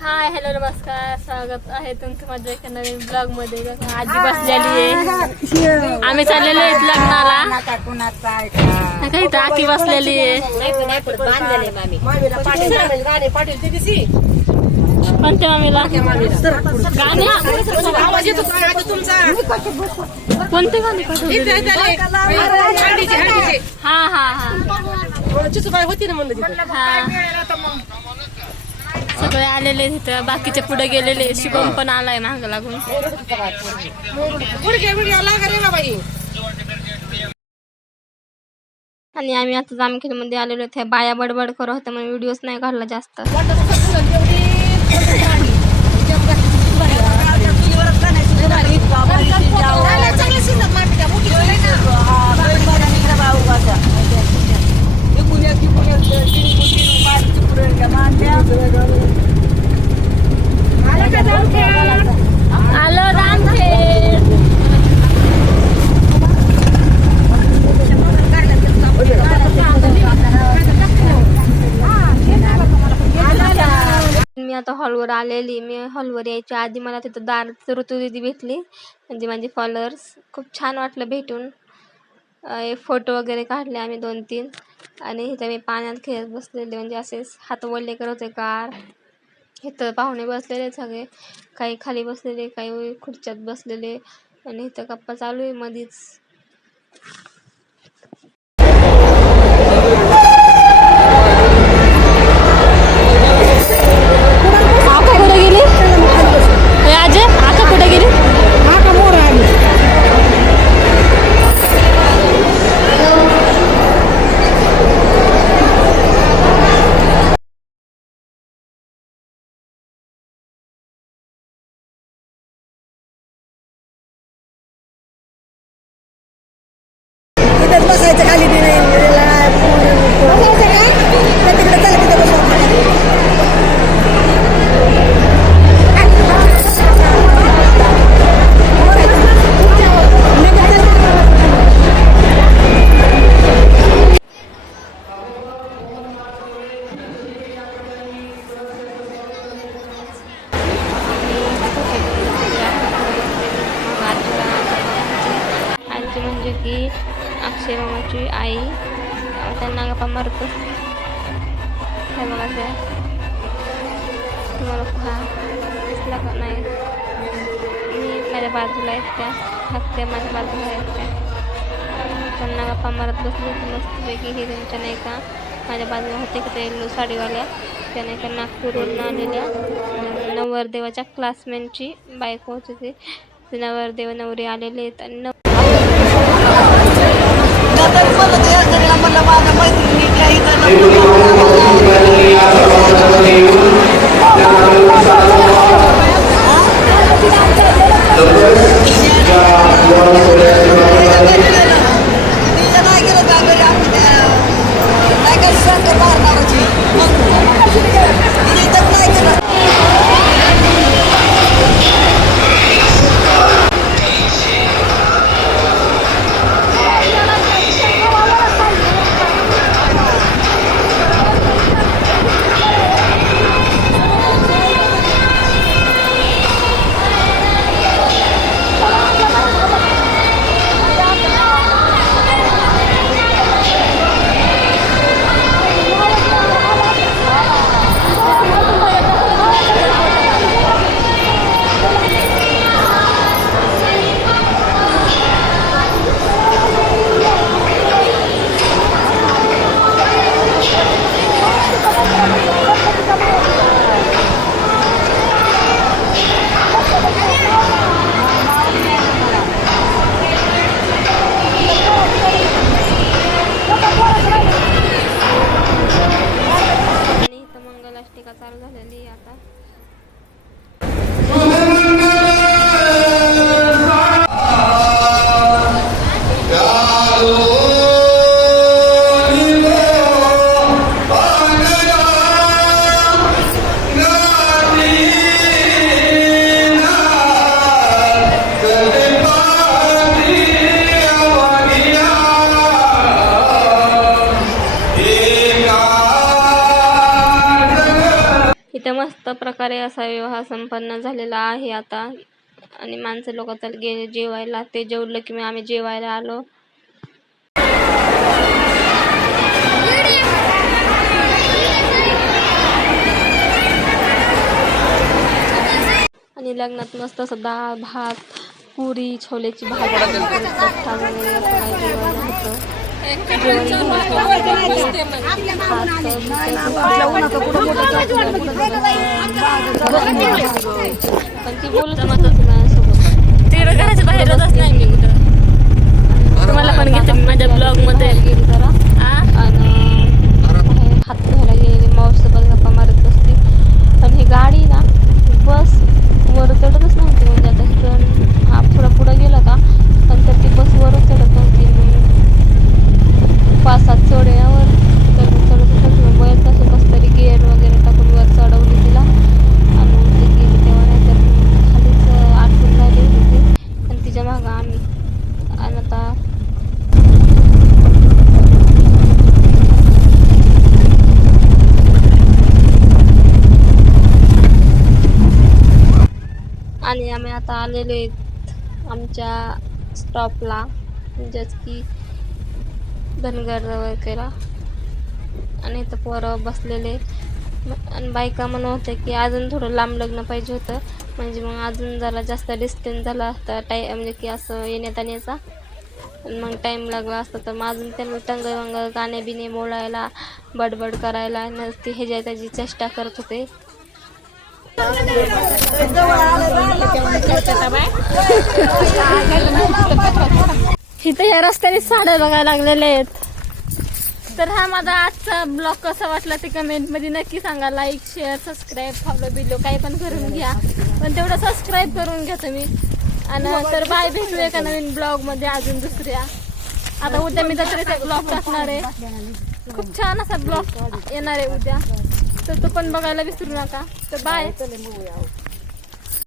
Hi hello नमस्कार स्वागत आहे तुमचं माझ्या एका नवीन ब्लॉगमध्ये आजी बसलेली आहे आम्ही चाललेलो आहेत लग्नाला काही तर आखी बसलेली आहे कोणत्या मामीला गाणे आवाज येतो का आता तुमचा कोणते गाणे हा हा हा होती ना म्हणलं हा सगळे आलेले तिथं बाकीचे पुढे गेलेले शिवम पण आलाय माग लागून. आणि आम्ही आता जामखेडमध्ये आलेलो त्या बाया बडबड करत होत्या म्हणून व्हिडिओज नाही काढला जास्त. आता हॉलवर आलेली. मी हॉलवर यायच्या आधी मला तिथं दार ऋतुदिदी भेटली. म्हणजे माझे फॉलोअर्स खूप छान वाटलं भेटून. एक फोटो वगैरे काढले आम्ही दोन तीन आणि इथं मी पाण्यात खेळत बसलेले. म्हणजे असेच हात वळले करत होते कार. इथं पाहुणे बसलेले सगळे. काही खाली बसलेले काही खुर्च्यात बसलेले. आणि इथं गप्पा चालू आहे मधीच. बसायचं खाली बसायचं का तिकडे चला तिथे बसू आपण. आजी म्हणजे की अक्षय आई. त्यांना गप्पा मारत. असते हे बघा ते. तुम्हाला हा दिसला का नाही? मी माझ्या बाजूला आहेत त्या. हत्या माझ्या बाजूला आहेत त्या. त्यांना गप्पा मारत बसली होती मस्तपैकी. हे त्यांच्या नाही का? माझ्या बाजूला होते का ते येल्लो साडीवाल्या? त्या नाही का नागपूरवरून आलेल्या. नवरदेवाच्या क्लासमेटची बायको होती ती. नवरदेव नवरी आलेले आहेत आणि नव नंतर म्हणलं तर यात्रेला म्हणलं माझ्या मैत्रिणीच्या इथं मस्त प्रकारे असा विवाह संपन्न झालेला आहे आता? आणि माणसं लोक चल गेले जेवायला. ते जेवलं की मग आम्ही जेवायला आलो. आणि लग्नात मस्त असं डाळ भात पुरी छोलेची भाजी जेवण पण ती बोलत जमतच माझ्यासोबत तिकडे घराच्या बाहेरच नाही मी कुठं तुम्हाला पण घेते माझ्या ब्लॉगमध्ये आ? आणि बाहेर हात धुवायला गेलेली मावशीसोबत गप्पा मारत बसली पण ही गाडी ना बस वर चढतच नव्हती म्हणजे आता इथून हा थोडा पुढं गेला का पण तर ती बस वरच चढत नव्हती मग पाच सात चढे ना वर चढत चढत होतं मग बैल तसं कसं तरी गिअर वगैरे टाकून वर चढवली तिला आणि मग ती गेली तेव्हा नाही तर खालीच अडकून राहिली होती ती आणि तिच्या मागं आम्ही आणि आता आणि आम्ही आता आलेलो आहेत आमच्या स्टॉपला म्हणजेच की धनगर वगैरे आणि इथं पोरं बसलेले आणि बायका म्हणत होत्या की अजून थोडं लांब लग्न पाहिजे होतं. म्हणजे मग अजून जरा जास्त डिस्टन्स झाला असता टाई म्हणजे की असं येण्यात येण्याचा आणि मग टाईम लागला असता तर मग अजून त्यांना टंग वंग गाणे बिणे बोलायला बडबड करायला न ह्याच्या त्याची चेष्टा करत होते. इथे या रस्त्याने साड्या बघायला लागलेले आहेत. तर हा माझा आजचा ब्लॉग कसा वाटला ते कमेंटमध्ये नक्की सांगा. Like share subscribe follow below काही पण करून घ्या. पण तेवढं सबस्क्राईब करून घ्या तुम्ही. आणि तर बाय भेटू एका नवीन ब्लॉगमध्ये. अजून दुसऱ्या. आता उद्या मी जत्रेचा ब्लॉग टाकणार आहे. खूप छान असा ब्लॉग येणार आहे उद्या. तर तो पण बघायला विसरू नका. तर बाय